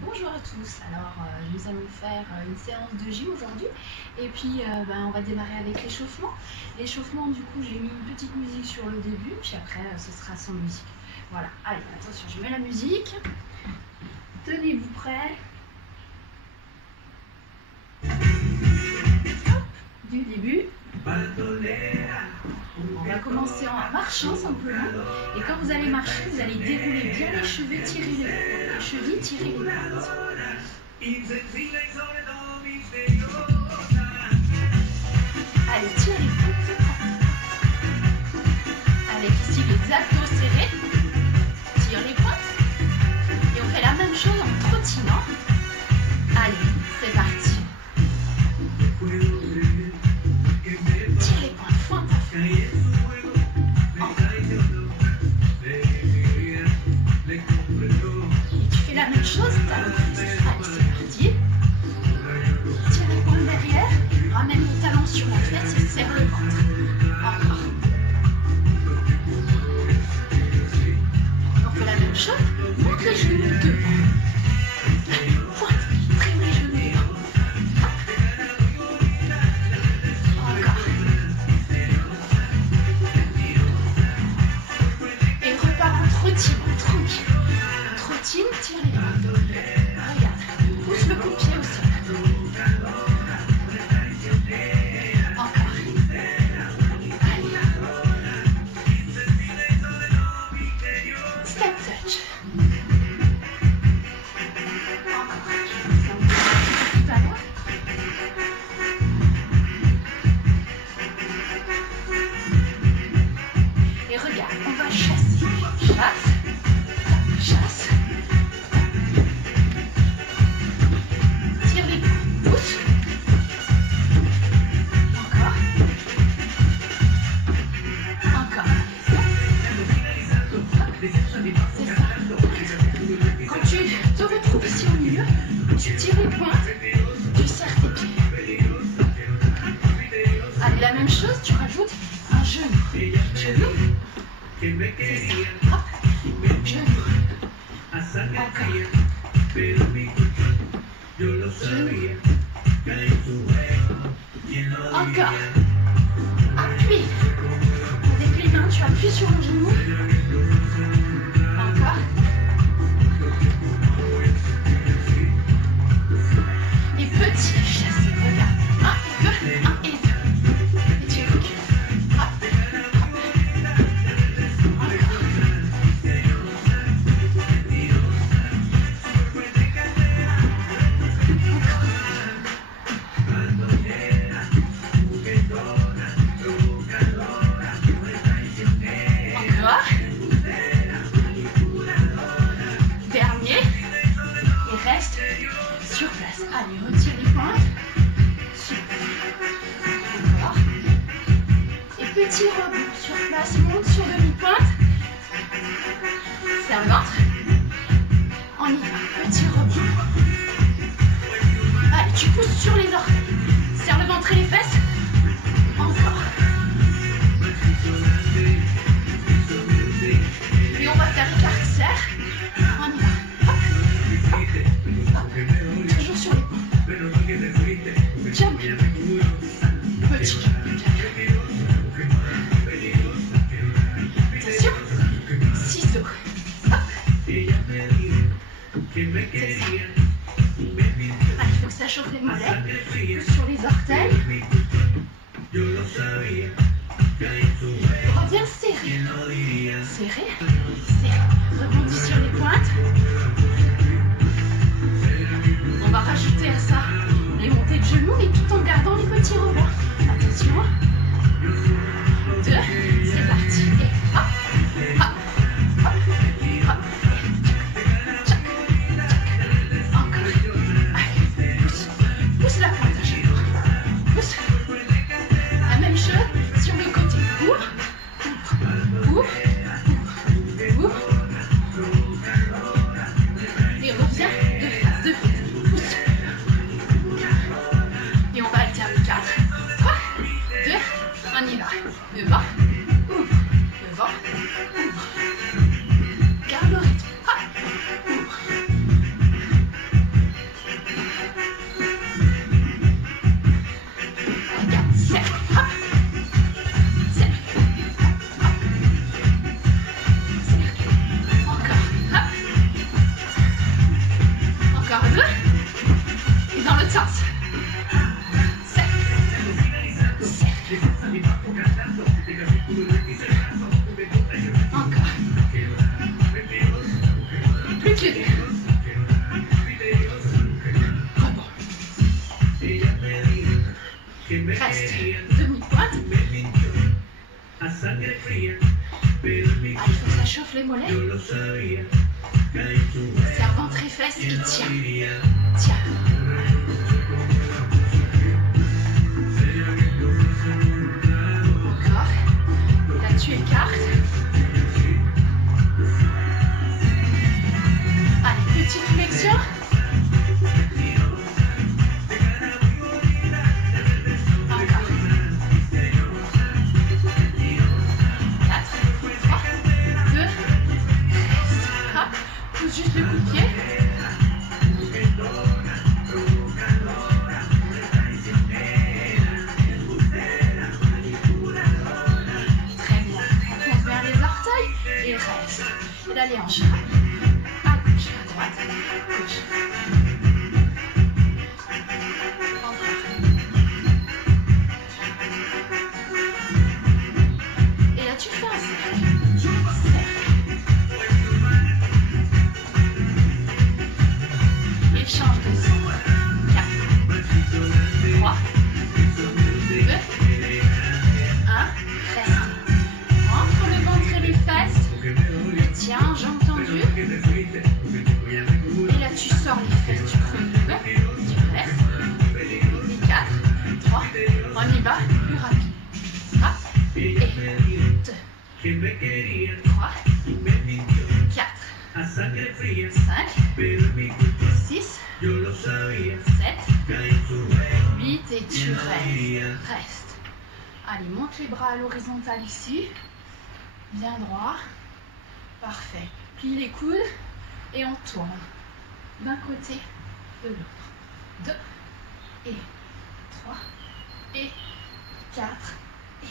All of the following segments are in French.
Bonjour à tous, alors nous allons faire une séance de gym aujourd'hui et puis on va démarrer avec l'échauffement. L'échauffement, du coup, j'ai mis une petite musique sur le début, puis après ce sera sans musique. Voilà, allez, attention, je mets la musique, tenez-vous prêts. Hop, du début. On va commencer en marchant simplement, et quand vous allez marcher, vous allez dérouler bien les chevilles, tirer les chevilles, tirer les pointes. Allez, tire les pointes. Avec ici les abdos serrés, tire les pointes, et on fait la même chose en trottinant. Allez, c'est parti. Tire les pointes, pointe à fond. Et tu fais la même chose, talon fixe. Allez, c'est parti. Tire les pointes derrière, ramène le talon sur la fesse et serre le ventre. Encore. On fait la même chose, monte les genoux devant. Pointe, trim les genoux devant. Encore. Et repars en trottinant, tranquille. Trottine, tire les bras. Regarde, pousse le coup de pied au sol. Encore. Allez. Step touch. Encore. Tout à l'heure. Et regarde, on va chasser. Chasse. Chasse. Tire les poings. Pousse. Encore. Encore. C'est ça. Quand tu te retrouves ici au milieu, tu tires les pointes, tu serres tes pieds. Allez, la même chose, tu rajoutes un genou. Genou. C'est ça. Hop. Genou. Encore. Genou. Encore. Appuie. Avec les mains, tu appuies sur le genou. Encore. Et petit chassé, regarde. 1 et 2, 1 et 2. Et tu recules. Hop, hop. Encore. Encore. Dernier. Et reste sur place. Allez, retire les pointes. Super. Encore. Et petit rebond sur place. Monte sur demi-pointe. Serre le ventre. On y va. Petit rebond. Allez, tu pousses sur les orteils. Serre le ventre et les fesses. Encore. Et on va faire le carcère. On y va. Hop, hop, hop. Toujours sur les points. Jump. Petit jump. Attention. Ciseaux. Hop. C'est ça. Allez, il faut que ça chauffe les mollets. Sur les orteils. Reviens serré. Serré. Serré. Rebondis sur les pointes. On va rajouter à ça les montées de genoux, mais tout en gardant les petits rebonds. Attention. 2, c'est parti. Et hop, hop, hop, hop. Tchac, tchac. Encore. Allez, pousse. Pousse la pointe à chaque fois. Pousse. La même chose sur le côté. Ouvre. Ouvre. Ouvre. Ouvre. mollets. Serre ventre et fesses et tiens. Tiens. Encore. Et là tu écartes. Allez, petite flexion. Juste le coup de pied. Très bien. On fonce vers les orteils et reste. Et là, les hanches. À gauche, à droite, à gauche. Encore. Et là, tu fais un cercle. Change de son. 4, 3, 2, 1. Reste. Entre le ventre et les fesses. Et tiens, jambes tendues. Et là, tu sors les fesses, tu creuses le dos. Tu restes. Et 4, 3, on y va, plus rapide. Hop. Et 2, 3, 4. 5, 6, 7, 8 et tu restes. Allez, monte les bras à l'horizontale ici. Bien droit. Parfait. Plie les coudes et on tourne d'un côté, de l'autre. 2 et 3 et 4 et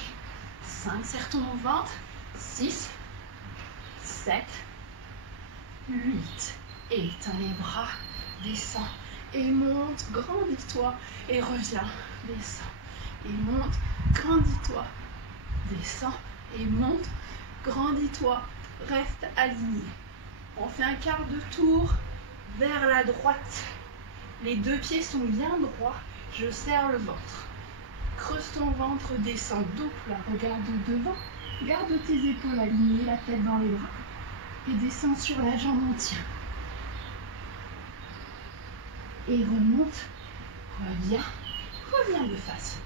5. Serre ton ventre. 6, 7, 8. Éteins les bras, descends et monte, grandis-toi et reviens, descends et monte, grandis-toi, descends et monte, grandis-toi, reste aligné. On fait un quart de tour vers la droite. Les deux pieds sont bien droits, je serre le ventre. Creuse ton ventre, descends dos plat, regarde devant, garde tes épaules alignées, la tête dans les bras. Et descends sur la jambe, on tient. Et remonte, reviens de face.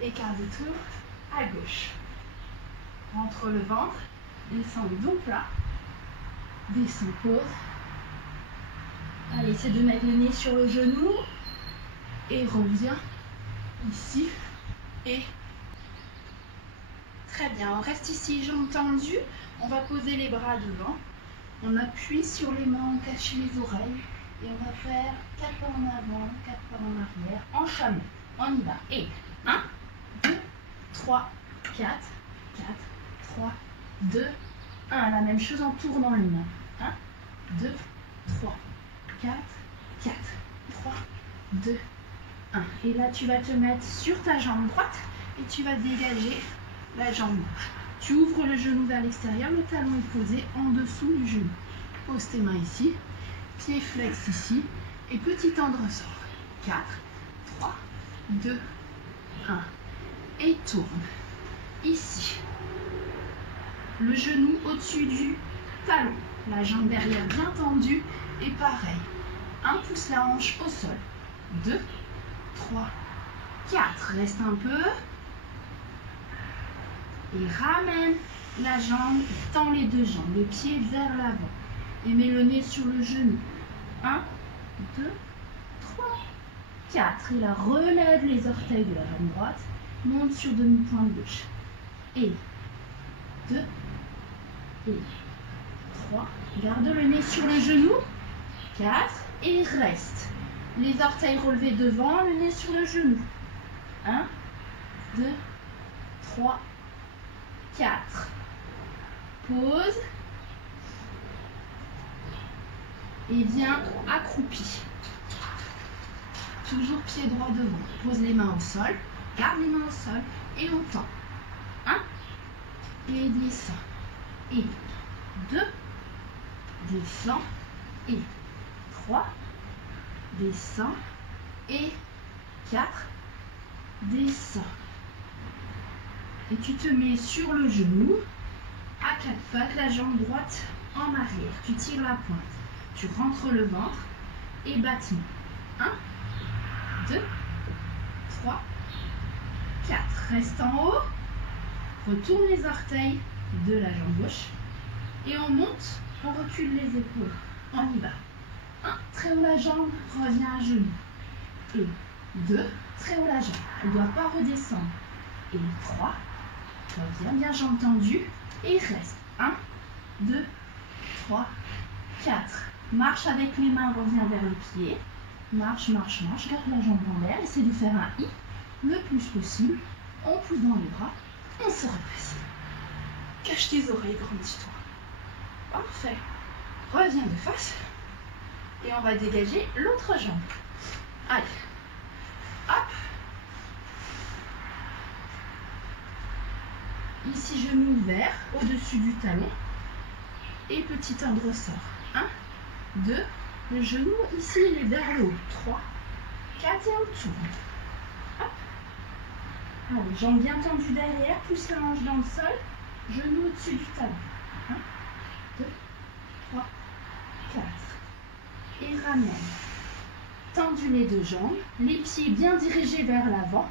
Écart de tour à gauche. Rentre le ventre, descends dos plat. Descends, pause. Allez, essaie de mettre le nez sur le genou. Et reviens ici. Et très bien, on reste ici, jambes tendues. On va poser les bras devant. On appuie sur les mains, on cache les oreilles. Et on va faire 4 pas en avant, 4 pas en arrière, en chameau. On y va. Et 1, 2, 3, 4, 4, 3, 2, 1. La même chose en tournant les mains. 1, 2, 3, 4, 4, 3, 2, 1. Et là, tu vas te mettre sur ta jambe droite et tu vas dégager la jambe gauche. Tu ouvres le genou vers l'extérieur, le talon est posé en dessous du genou. Pose tes mains ici, pied flex ici, et petit temps de ressort. 4, 3, 2, 1. Et tourne. Ici. Le genou au-dessus du talon. La jambe derrière bien tendue. Et pareil. 1, pousse la hanche au sol. 2, 3, 4. Reste un peu. Et ramène la jambe, tends les deux jambes, le pied vers l'avant. Et mets le nez sur le genou. 1, 2, 3, 4. Et là, relève les orteils de la jambe droite. Monte sur demi-pointe gauche. Et 2, et 3. Garde le nez sur le genou. 4. Et reste. Les orteils relevés devant, le nez sur le genou. 1, 2, 3, 4. Pause. Et viens accroupi. Toujours pied droit devant. Pose les mains au sol. Garde les mains au sol. Et on tend. 1. Et descend. Et 2. Descend. Et 3. Descend. Et 4. Descend. Et tu te mets sur le genou. À 4 pattes. La jambe droite en arrière. Tu tires la pointe. Tu rentres le ventre et battement. 1, 2, 3, 4. Reste en haut. Retourne les orteils de la jambe gauche. Et on monte, on recule les épaules. On y va. 1, très haut la jambe, reviens à genoux. Et 2, très haut la jambe. Elle ne doit pas redescendre. Et 3, reviens bien, jambes tendues. Et reste. 1, 2, 3, 4. Marche avec les mains, reviens vers les pieds. Marche, marche, marche. Garde la jambe en l'air. Essaie de faire un I le plus possible. On pousse dans les bras. On se replace. Cache tes oreilles, grandis-toi. Parfait. Reviens de face. Et on va dégager l'autre jambe. Allez. Hop. Ici, genou ouvert au-dessus du talon. Et petit temps de ressort. 1, 2. Le genou ici, il est vers le haut. 3, 4 et on tourne. Hop. Allez, jambes bien tendues derrière. Pousse la hanche dans le sol. Genou au-dessus du talon. 1, 2, 3, 4. Et ramène. Tendu les deux jambes. Les pieds bien dirigés vers l'avant.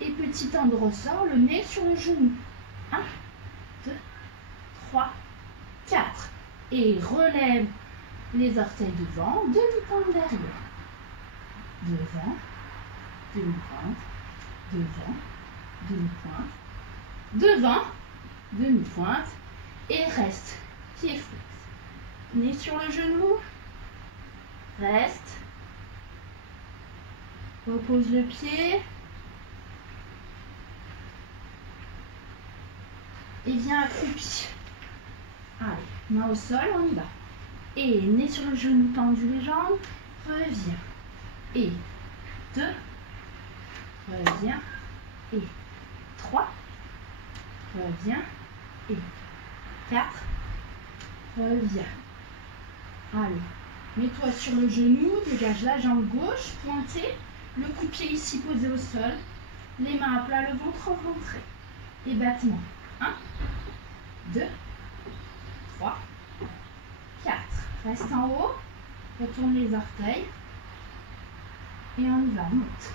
Et petit temps de ressort, le nez sur le genou. 1, 2, 3, 4. Et relève les orteils devant, demi-pointe derrière. Devant, demi-pointe, devant, demi-pointe, devant, demi-pointe. Et reste. Pied flex. Nez sur le genou. Reste. Repose le pied. Et viens accroupi. Allez, main au sol, on y va. Et nez sur le genou, tendu les jambes. Reviens. Et 2. Reviens. Et 3. Reviens. Et 4. Reviens. Allez, mets-toi sur le genou, dégage la jambe gauche, pointée. Le coup-pied ici posé au sol. Les mains à plat, le ventre rentré. Et battement. 1, 2, 3, 4. Reste en haut. Retourne les orteils. Et on y va, on monte.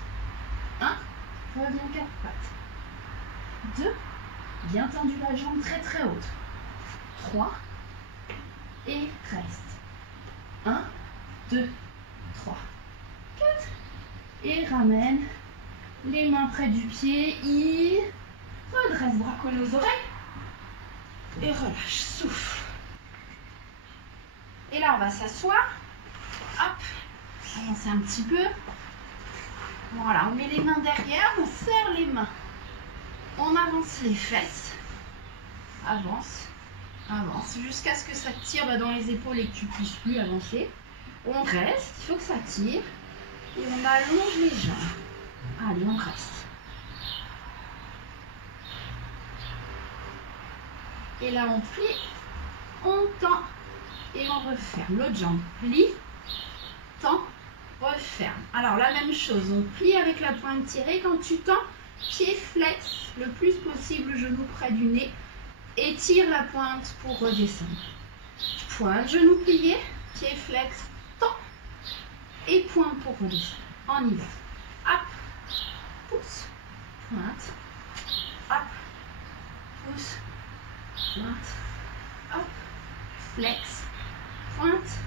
1, reviens 4 pattes. 2, bien tendu la jambe très très haute. 3, et reste. 1, 2, 3, 4. Et ramène les mains près du pied. Redresse, bras collés aux oreilles. Et relâche, souffle. Et là, on va s'asseoir. Hop, avancer un petit peu. Voilà, on met les mains derrière, on serre les mains. On avance les fesses. Avance, avance, jusqu'à ce que ça tire dans les épaules et que tu ne puisses plus avancer. On reste, il faut que ça tire. Et on allonge les jambes. Allez, on reste. Et là, on plie, on tend et on referme. L'autre jambe, plie, tend, referme. Alors, la même chose, on plie avec la pointe tirée. Quand tu tends, pied flex le plus possible, genou près du nez. Étire la pointe pour redescendre. Pointe, genou plié, pied flex, tend et pointe pour redescendre. On y va. Hop, pousse, pointe, hop, pousse, pointe, hop, flex, pointe,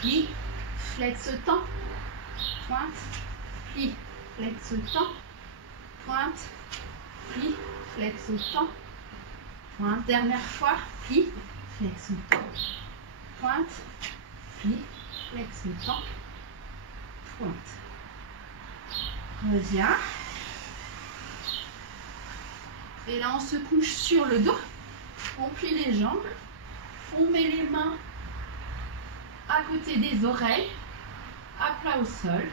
plie, flex, tend, pointe, plie, flex, tend, pointe, plie, flex, tend, pointe. Dernière fois, plie, flex, tend, pointe, plie, flex, tend, pointe. Reviens. Et là, on se couche sur le dos. On plie les jambes. On met les mains à côté des oreilles, à plat au sol.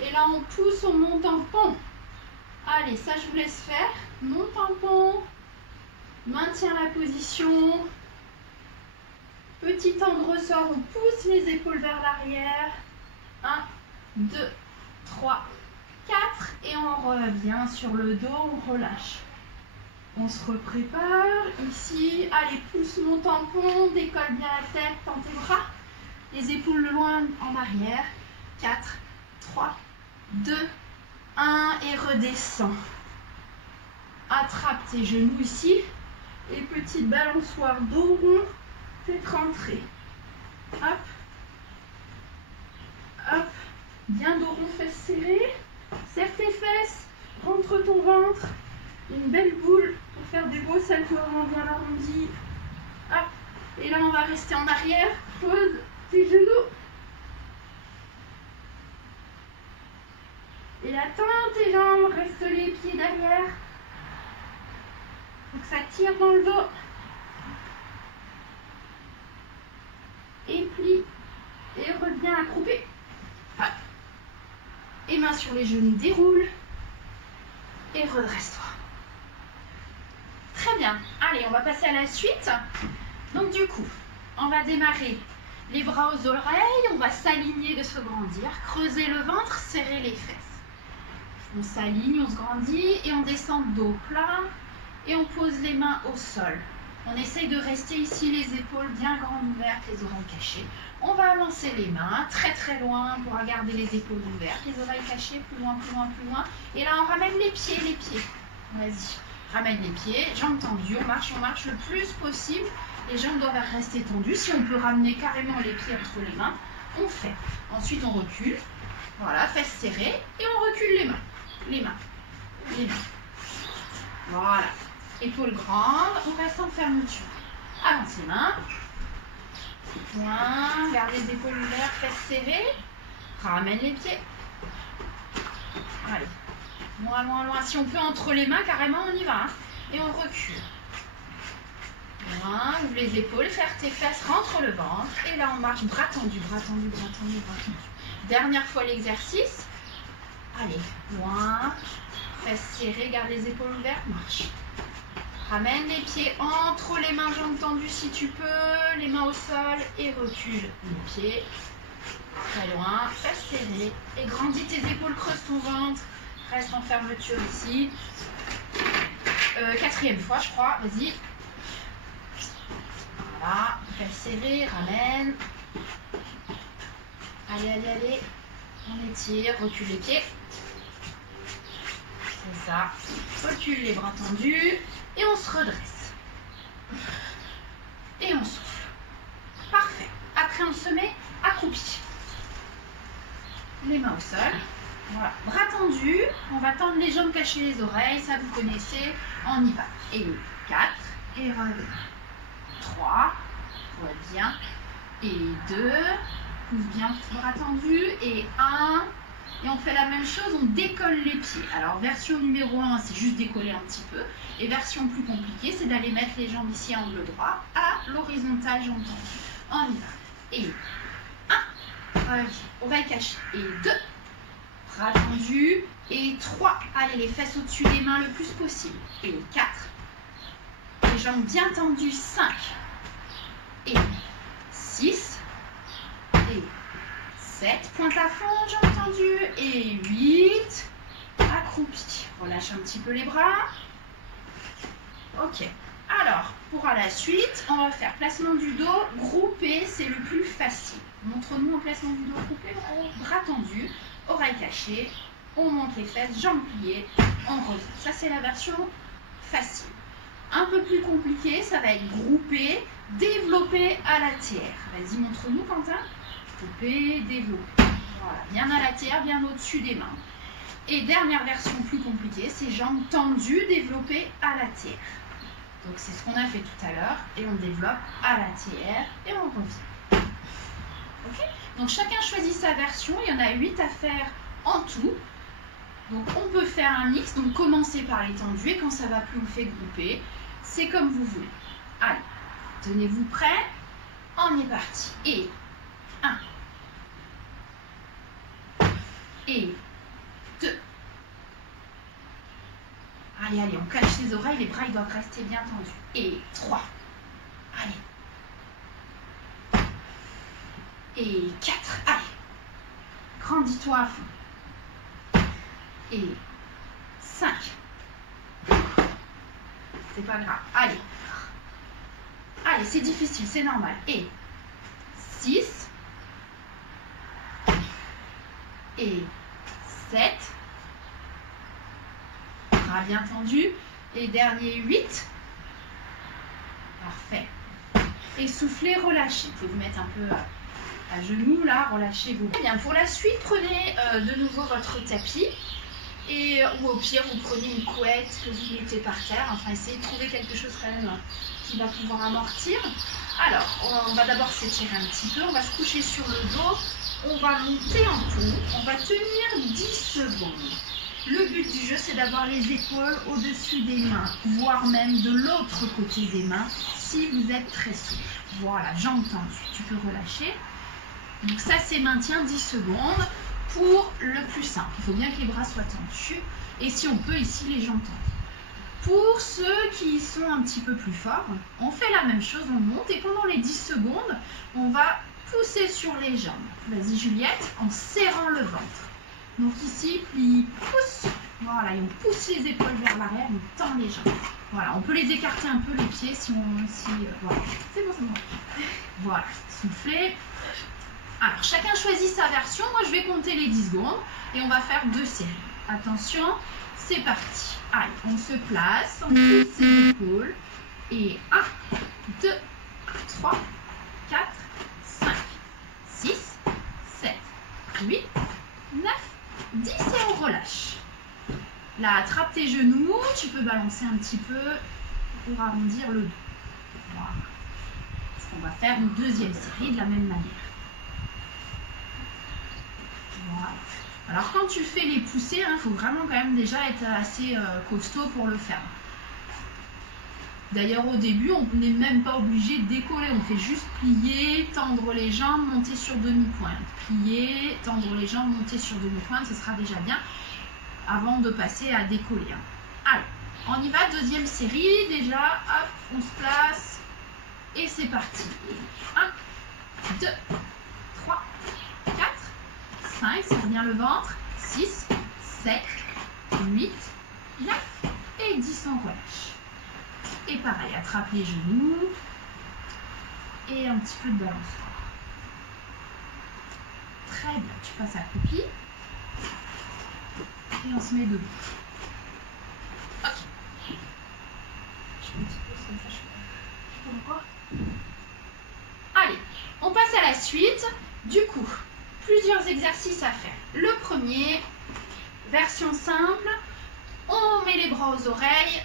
Et là, on pousse, on monte en pont. Allez, ça, je vous laisse faire. Monte en pont. Maintiens la position. Petit temps de ressort, on pousse les épaules vers l'arrière. 1, 2, 3, 4. Et on revient sur le dos, on relâche. On se reprépare. Ici, allez, pousse mon tampon, décolle bien la tête, tends tes bras. Les épaules loin en arrière. 4, 3, 2, 1 et redescends. Attrape tes genoux ici. Et petite balançoire dos rond. Faites rentrer. Hop. Hop. Bien dos rond, fesses serrées. Serre tes fesses. Rentre ton ventre. Une belle boule pour faire des beaux saltos avant bien arrondis. Hop. Et là, on va rester en arrière. Pose tes genoux. Et attends tes jambes. Reste les pieds derrière. Faut que ça tire dans le dos. Et plie. Et reviens accroupi. Hop. Et mains sur les genoux, déroule. Et redresse-toi. Très bien. Allez, on va passer à la suite. Donc du coup, on va démarrer les bras aux oreilles. On va s'aligner de se grandir. Creuser le ventre, serrer les fesses. On s'aligne, on se grandit et on descend dos plat. Et on pose les mains au sol. On essaye de rester ici, les épaules bien grandes ouvertes, les oreilles cachées. On va avancer les mains très très loin pour garder les épaules ouvertes, les oreilles cachées, plus loin, plus loin, plus loin. Et là, on ramène les pieds, les pieds. Vas-y, ramène les pieds, jambes tendues, on marche le plus possible. Les jambes doivent rester tendues. Si on peut ramener carrément les pieds entre les mains, on fait. Ensuite, on recule. Voilà, fesses serrées. Et on recule les mains. Les mains. Les mains. Voilà. Épaules grandes, on reste en fermeture. Avance les mains. Point, garde les épaules ouvertes, fesses serrées. Ramène les pieds. Allez. Loin, loin, loin. Si on peut entre les mains, carrément, on y va. Hein. Et on recule. Loin, ouvre les épaules, faire tes fesses, rentre le ventre. Et là, on marche bras tendus, bras tendus, bras tendus, bras tendus. Dernière fois l'exercice. Allez, loin. Fesses serrées, garde les épaules ouvertes, marche. Ramène les pieds entre les mains, jambes tendues si tu peux, les mains au sol et recule les pieds. Très loin, fesses serrées et grandis tes épaules, creuse ton ventre. Reste en fermeture ici. Quatrième fois, je crois, vas-y. Voilà, fesses serrées, ramène. Allez, allez, allez. On étire, recule les pieds. C'est ça. Recule les bras tendus. Et on se redresse. Et on souffle. Parfait. Après, on se met accroupi. Les mains au sol. Voilà. Bras tendus. On va tendre les jambes, cacher les oreilles. Ça, vous connaissez. On y va. Et 4. Et revenez. 3. Reviens. Et 2. Pousse bien, bras tendus. Et 1. Et on fait la même chose, on décolle les pieds. Alors, version numéro 1, c'est juste décoller un petit peu. Et version plus compliquée, c'est d'aller mettre les jambes ici à angle droit, à l'horizontale, jambes tendues. On y va. Et 1, oreille cachée. Et 2, bras tendus. Et 3, allez, les fesses au-dessus des mains le plus possible. Et 4, les jambes bien tendues. 5, et 6, et 7, pointe à fond, jambes tendues, et 8, accroupi. Relâche un petit peu les bras. Ok, alors, pour la suite, on va faire placement du dos, groupé, c'est le plus facile. Montre-nous un placement du dos groupé, bras tendus, oreilles cachées, on monte les fesses, jambes pliées, on revient. Ça, c'est la version facile. Un peu plus compliqué, ça va être groupé, développé à la tière. Vas-y, montre-nous, Quentin. Groupé, développé. Voilà, bien à la tière, bien au-dessus des mains. Et dernière version plus compliquée, c'est jambes tendues, développées à la tière. Donc c'est ce qu'on a fait tout à l'heure. Et on développe à la tière et on revient. Ok ? Donc chacun choisit sa version. Il y en a 8 à faire en tout. Donc on peut faire un mix. Donc commencez par les tendus et quand ça va plus, on fait grouper. C'est comme vous voulez. Allez, tenez-vous prêts. On est parti. Et 1. Et 2. Allez, allez, on cache les oreilles, les bras ils doivent rester bien tendus. Et 3. Allez. Et 4. Allez. Grandis-toi à fond. Et 5. c'est pas grave. Allez. Allez, c'est difficile, c'est normal. Et 6. Et 7. Bras bien tendu. Et dernier 8. Parfait. Et soufflez, relâchez. Vous pouvez vous mettre un peu à genoux là, relâchez-vous. Bien, pour la suite, prenez de nouveau votre tapis. Ou au pire, vous prenez une couette que vous mettez par terre. Enfin, essayez de trouver quelque chose quand même qui va pouvoir amortir. Alors, on va d'abord s'étirer un petit peu. On va se coucher sur le dos. On va monter en pont. On va tenir 10 secondes. Le but du jeu, c'est d'avoir les épaules au-dessus des mains, voire même de l'autre côté des mains, si vous êtes très souple. Voilà, jambes tendues. Tu peux relâcher. Donc ça, c'est maintien 10 secondes. Pour le plus simple, il faut bien que les bras soient tendus et si on peut ici les jambes tendues. Pour ceux qui sont un petit peu plus forts, on fait la même chose, on monte et pendant les 10 secondes, on va pousser sur les jambes. Vas-y Juliette, en serrant le ventre. Donc ici, plie, pousse. Voilà, et on pousse les épaules vers l'arrière, on tend les jambes. Voilà, on peut les écarter un peu les pieds si on... voilà, c'est bon, c'est bon. Voilà, soufflez. Alors, chacun choisit sa version. Moi, je vais compter les 10 secondes et on va faire 2 séries. Attention, c'est parti. Allez, on se place, on pousse ses épaules. Et 1, 2, 3, 4, 5, 6, 7, 8, 9, 10 et on relâche. Là, attrape tes genoux. Tu peux balancer un petit peu pour arrondir le dos. Voilà. On va faire une deuxième série de la même manière. Voilà. Alors quand tu fais les poussées, il faut vraiment quand même déjà être assez costaud pour le faire. D'ailleurs au début, on n'est même pas obligé de décoller, on fait juste plier, tendre les jambes, monter sur demi-pointe. Plier, tendre les jambes, monter sur demi-pointe, ce sera déjà bien avant de passer à décoller. Allez, on y va, deuxième série, déjà, hop, on se place et c'est parti. 1, 2, 3, 4, 5, serre bien le ventre, 6, 7, 8, 9 et 10, on relâche. Et pareil, attrape les genoux et un petit peu de balancement. Très bien, tu passes à copie et on se met debout. Ok. Je fais une petite pause comme ça, je peux encore. Allez, on passe à la suite. Du coup, plusieurs exercices à faire. Le premier, version simple, on met les bras aux oreilles.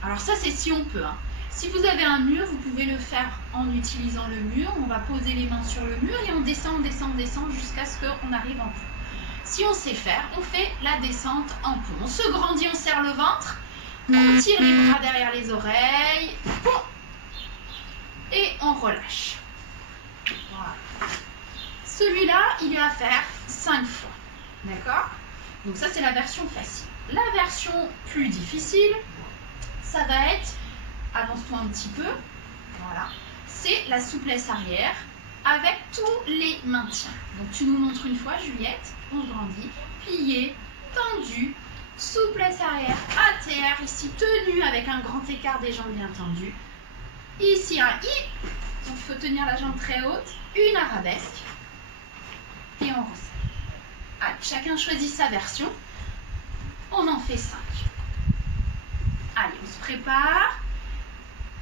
Alors ça, c'est si on peut. Si vous avez un mur, vous pouvez le faire en utilisant le mur. On va poser les mains sur le mur et on descend, on descend, on descend jusqu'à ce qu'on arrive en pont. Si on sait faire, on fait la descente en pont. On se grandit, on serre le ventre, on tire les bras derrière les oreilles, pont, et on relâche. Voilà. Celui-là, il est à faire 5 fois. D'accord? Donc ça, c'est la version facile. La version plus difficile, ça va être, avance-toi un petit peu, voilà, c'est la souplesse arrière avec tous les maintiens. Donc tu nous montres une fois, Juliette, on grandit, plié, tendu, souplesse arrière à terre, ici tenue avec un grand écart des jambes bien tendues. Ici un I, donc il faut tenir la jambe très haute, une arabesque, et on resserre. Allez, chacun choisit sa version, on en fait 5. Allez, on se prépare,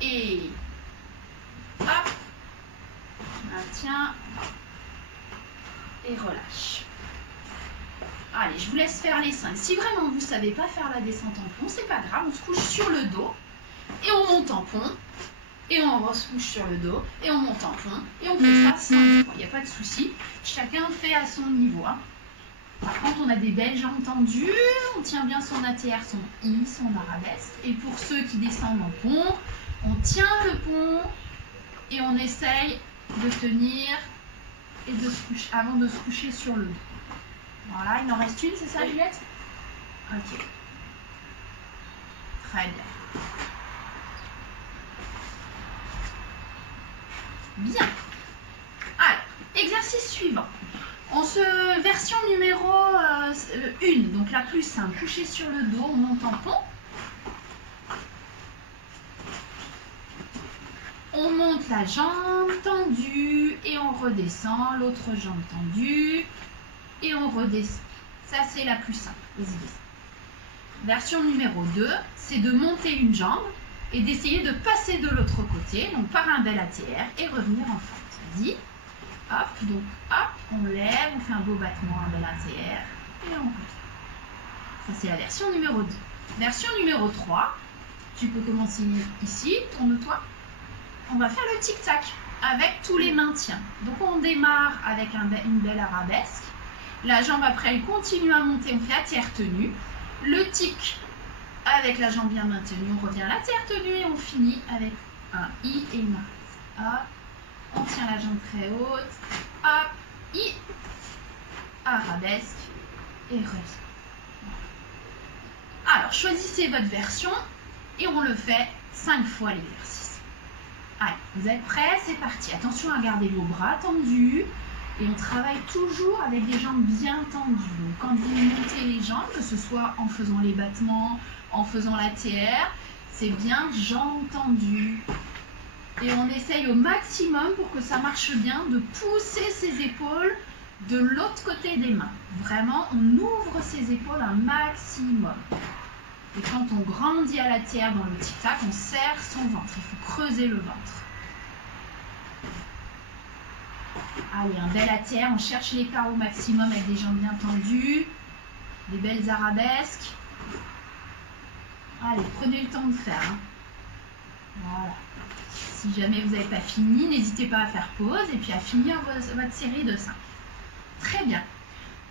et hop, maintien, et relâche. Allez, je vous laisse faire les 5. Si vraiment vous ne savez pas faire la descente en pont, c'est pas grave, on se couche sur le dos, et on monte en pont, et on se couche sur le dos, et on monte en pont, et on fait ça 5 fois, il n'y a pas de souci, chacun fait à son niveau. Par contre, on a des belles jambes tendues, on tient bien son ATR, son I, son arabesque. Et pour ceux qui descendent en pont, on tient le pont et on essaye de tenir et de se coucher, avant de se coucher sur le dos. Voilà, il en reste une, c'est ça Juliette? Ok. Très bien. Bien. Alors, exercice suivant. Version numéro 1, donc la plus simple, coucher sur le dos, on monte en pont. On monte la jambe tendue et on redescend. L'autre jambe tendue et on redescend. Ça, c'est la plus simple. Vas-y. Version numéro 2, c'est de monter une jambe et d'essayer de passer de l'autre côté, donc par un bel ATR et revenir en fente. Vas-y. Hop, donc hop, on lève, on fait un beau battement, un bel ATR et on revient. Ça, c'est la version numéro 2. Version numéro 3, tu peux commencer ici, tourne-toi. On va faire le tic-tac avec tous les maintiens. Donc on démarre avec une belle arabesque. La jambe après elle continue à monter, on fait ATR tenue. Le tic avec la jambe bien maintenue, on revient à l'ATR tenue et on finit avec un I et une arabesque. Hop, on tient la jambe très haute. Hop, I, arabesque et revient. Alors choisissez votre version et on le fait 5 fois l'exercice. Allez, vous êtes prêts? C'est parti. Attention à garder vos bras tendus. Et on travaille toujours avec des jambes bien tendues. Donc quand vous montez les jambes, que ce soit en faisant les battements, en faisant l'ATR, c'est bien jambes tendues. Et on essaye au maximum pour que ça marche bien de pousser ses épaules de l'autre côté des mains. Vraiment, on ouvre ses épaules un maximum. Et quand on grandit à l'ATR dans le tic-tac, on serre son ventre. Il faut creuser le ventre. Allez, un bel ATR, on cherche l'écart au maximum avec des jambes bien tendues, des belles arabesques. Allez, prenez le temps de faire. Hein. Voilà. Si jamais vous n'avez pas fini, n'hésitez pas à faire pause et puis à finir votre série de 5. Très bien.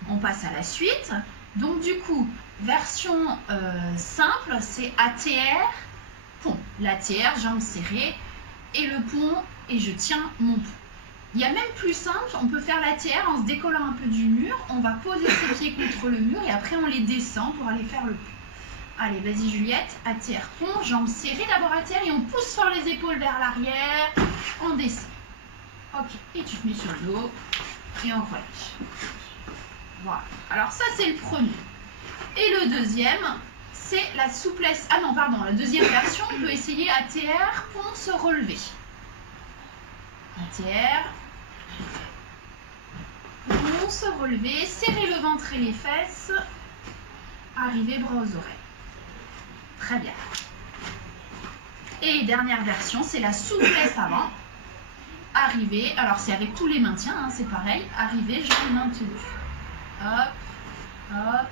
On passe à la suite. Donc du coup, version simple, c'est ATR, pont. L'ATR, jambes serrées, et le pont, et je tiens mon pont. Il y a même plus simple, on peut faire l'ATR en se décollant un peu du mur. On va poser ses pieds contre le mur et après on les descend pour aller faire le pont. Allez, vas-y Juliette, ATR, pont, jambes serrées, d'abord ATR et on pousse fort les épaules vers l'arrière, on descend. Ok, et tu te mets sur le dos et on relâche. Voilà, alors ça c'est le premier. Et le deuxième, c'est la souplesse. Ah non, pardon, la deuxième version, on peut essayer ATR, pont, se relever. ATR, pont, se relever, serrer le ventre et les fesses, arriver bras aux oreilles. Très bien. Et dernière version, c'est la souplesse avant. Arriver, alors c'est avec tous les maintiens, hein, c'est pareil. Arriver, jambe maintenue. Hop, hop.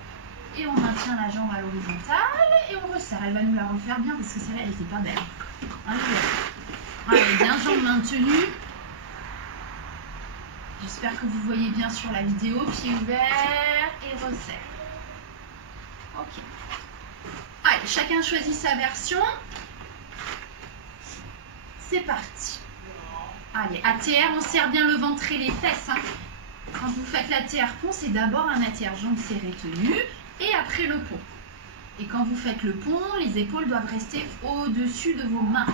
Et on maintient la jambe à l'horizontale et on resserre. Elle va nous la refaire bien parce que celle-là, elle n'était pas belle. Allez, bien jambe maintenue. J'espère que vous voyez bien sur la vidéo. Pied ouvert et resserre. Ok. Allez, chacun choisit sa version. C'est parti. Allez, ATR, on serre bien le ventre et les fesses. Hein. Quand vous faites l'ATR pont, c'est d'abord un ATR jambe serrée tenue et après le pont. Et quand vous faites le pont, les épaules doivent rester au-dessus de vos mains.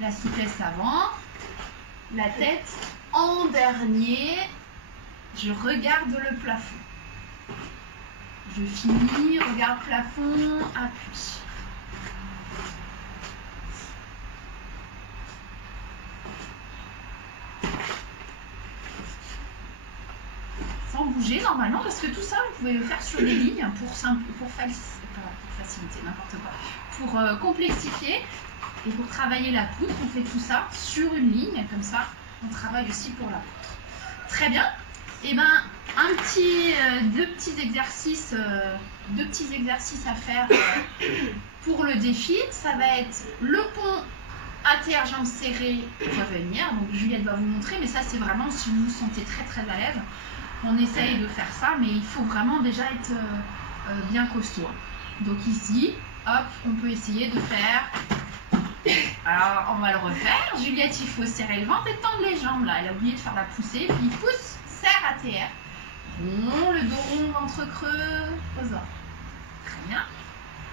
La souplesse avant, la tête en dernier. Je regarde le plafond. Je finis, regarde plafond, appuie. Sans bouger normalement, parce que tout ça, vous pouvez le faire sur des lignes pour faciliter, n'importe quoi. Pour complexifier et pour travailler la poutre, on fait tout ça sur une ligne, comme ça, on travaille aussi pour la poutre. Très bien. Et ben, deux petits exercices à faire pour le défi. Ça va être le pont ATR jambes serrées revenir. Donc Juliette va vous montrer, mais ça c'est vraiment si vous vous sentez très très à l'aise. On essaye de faire ça, mais il faut vraiment déjà être bien costaud. Donc ici, hop, on peut essayer de faire. Alors on va le refaire. Juliette, il faut serrer le ventre et tendre les jambes là. Elle a oublié de faire la poussée, puis pousse, serre ATR. Rond, le dos rond, ventre creux, aux ordres. Très bien.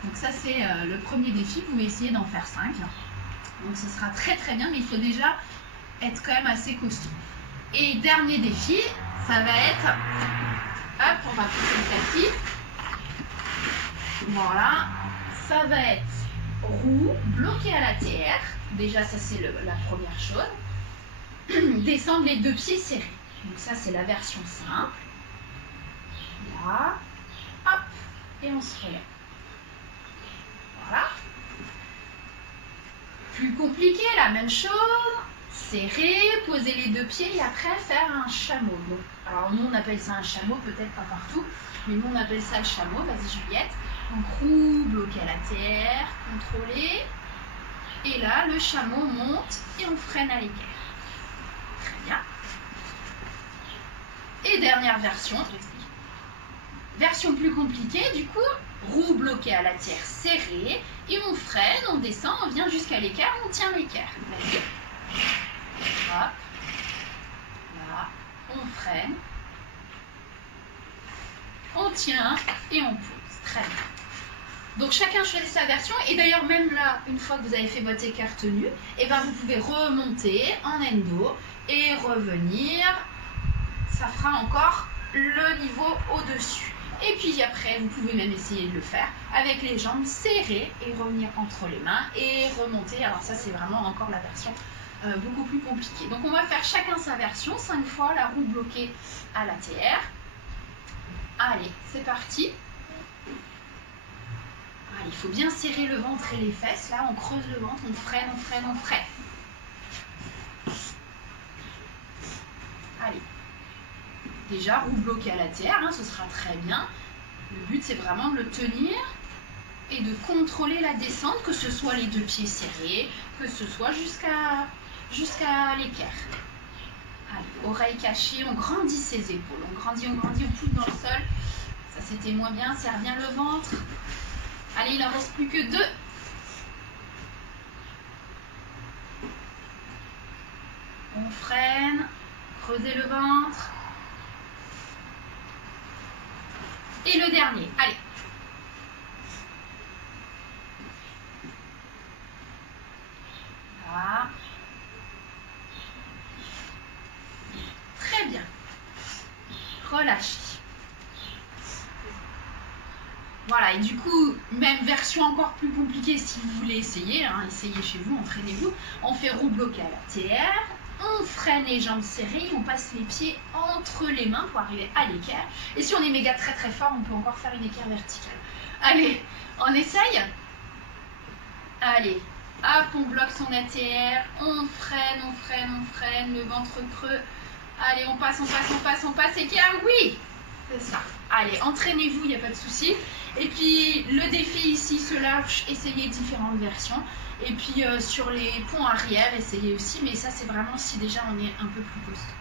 Donc ça c'est le premier défi. Vous pouvez essayer d'en faire 5. Donc ce sera très très bien, mais il faut déjà être quand même assez costaud. Et dernier défi, ça va être, hop, on va pousser le tapis. Voilà, ça va être roue, bloqué à l'ATR. Déjà, ça c'est la première chose. Descendre les deux pieds serrés. Donc ça, c'est la version simple. Là, hop, et on se relève. Voilà. Plus compliqué, la même chose. Serrer, poser les deux pieds et après faire un chameau. Donc, alors nous on appelle ça un chameau, peut-être pas partout, mais nous on appelle ça le chameau. Vas-y Juliette. Donc roue, bloqué à la terre, contrôlé. Et là, le chameau monte et on freine à l'équerre. Très bien. Et dernière version, version plus compliquée, du coup, roue bloquée à la terre serrée, et on freine, on descend, on vient jusqu'à l'équerre, on tient l'équerre. Vas-y. Hop. Là, on freine, on tient et on pose. Très bien. Donc chacun choisit sa version, et d'ailleurs même là, une fois que vous avez fait votre équerre tenue, et ben vous pouvez remonter en endo et revenir. Ça fera encore le niveau au-dessus. Et puis après, vous pouvez même essayer de le faire avec les jambes serrées et revenir entre les mains et remonter. Alors ça, c'est vraiment encore la version beaucoup plus compliquée. Donc on va faire chacun sa version, 5 fois la roue bloquée à la terre. Allez, c'est parti. Allez, il faut bien serrer le ventre et les fesses. Là, on creuse le ventre, on freine, on freine, on freine. Allez. Déjà, roue bloquée à la terre, hein, ce sera très bien. Le but, c'est vraiment de le tenir et de contrôler la descente, que ce soit les deux pieds serrés, que ce soit jusqu'à l'équerre. Allez, oreilles cachées, on grandit ses épaules. On grandit, on pousse dans le sol. Ça, c'était moins bien, serre bien le ventre. Allez, il n'en reste plus que 2. On freine, creusez le ventre. Et le dernier, allez. Là. Très bien. Relâchez. Voilà, et du coup, même version encore plus compliquée si vous voulez essayer, hein, essayez chez vous, entraînez-vous. On fait roue bloquée à la terre, on freine les jambes serrées, on passe les pieds entre les mains pour arriver à l'équerre. Et si on est méga très très fort, on peut encore faire une équerre verticale. Allez, on essaye. Allez, hop, on bloque son ATR, on freine, on freine, on freine, le ventre creux. Allez, on passe, équerre, oui, c'est ça. Allez, entraînez-vous, il n'y a pas de souci. Et puis, le défi ici se lâche, essayez différentes versions. Et puis, sur les ponts arrière, essayez aussi. Mais ça, c'est vraiment si déjà on est un peu plus costaud.